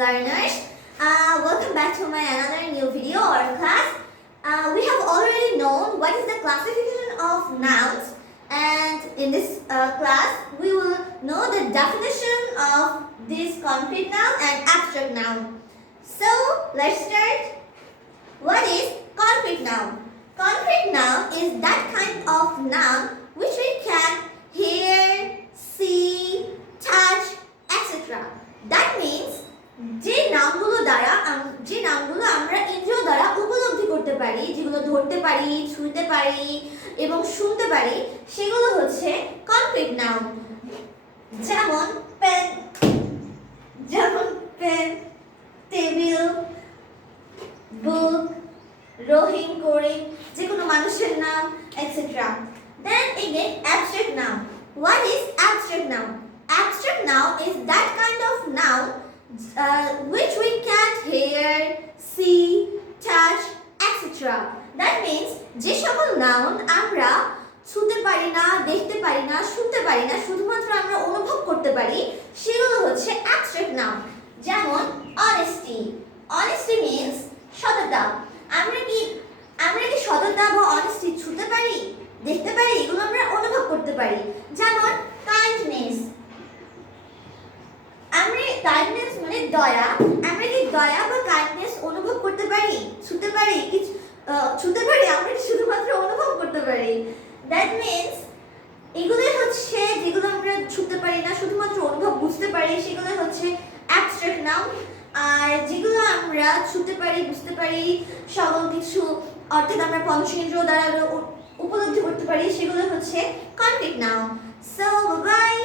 learners. Welcome back to my another new video or class. We have already known what is the classification of nouns, and in this class we will know the definition of this concrete noun and abstract noun. So let's start. What is concrete noun? Concrete noun is that kind of noun which we can hear, see, touch, etc. That means যে নামগুলো আমরা ইন্দ্রিয় দ্বারা উপলব্ধি করতে পারি, যেগুলো ধরতে পারি, ছুঁতে পারি এবং শুনতে পারি, সেগুলো হচ্ছে কনক্রিট নাউন। যেমন পেন, টেবিল, বুক, রহিম, করিম, যে কোনো মানুষের নাম, etc. Then again, abstract noun. What is abstract noun? Abstract noun is that kind of noun which we can't hear, see, touch, etc. That means যে সকল নাউন আমরা ছুঁতে পারি না, দেখতে পারি না, শুনতে পারি না, শুধুমাত্র আমরা অনুভব করতে পারি, সেগুলো হচ্ছে abstract noun. যেমন honesty. Honesty means সততা. আমরা কি সততা বা honesty ছুঁতে পারি, দেখতে পারি, এগুলো আমরা অনুভব করতে পারি। যেমন kindness. কাইন্ডনেস মানে দয়া। আমরা কি দয়া বা কাইন্ডনেস অনুভব করতে পারি, ছুঁতে পারি? ছুঁতে পারি, আমরা শুধুমাত্র অনুভব করতে পারি। দ্যাট মিন্স এগুলো হচ্ছে যেগুলো আমরা ছুঁতে পারি না, শুধুমাত্র অনুভব বুঝতে পারি, সেগুলো হচ্ছে অ্যাবস্ট্রাক্ট নাউন। আর যেগুলো আমরা ছুঁতে পারি, বুঝতে পারি, সকল কিছু অর্থাৎ আমরা পঞ্চেন্দ্রিয় দ্বারা উপলব্ধি করতে পারি, সেগুলো হচ্ছে কনক্রিট নাউন। So by.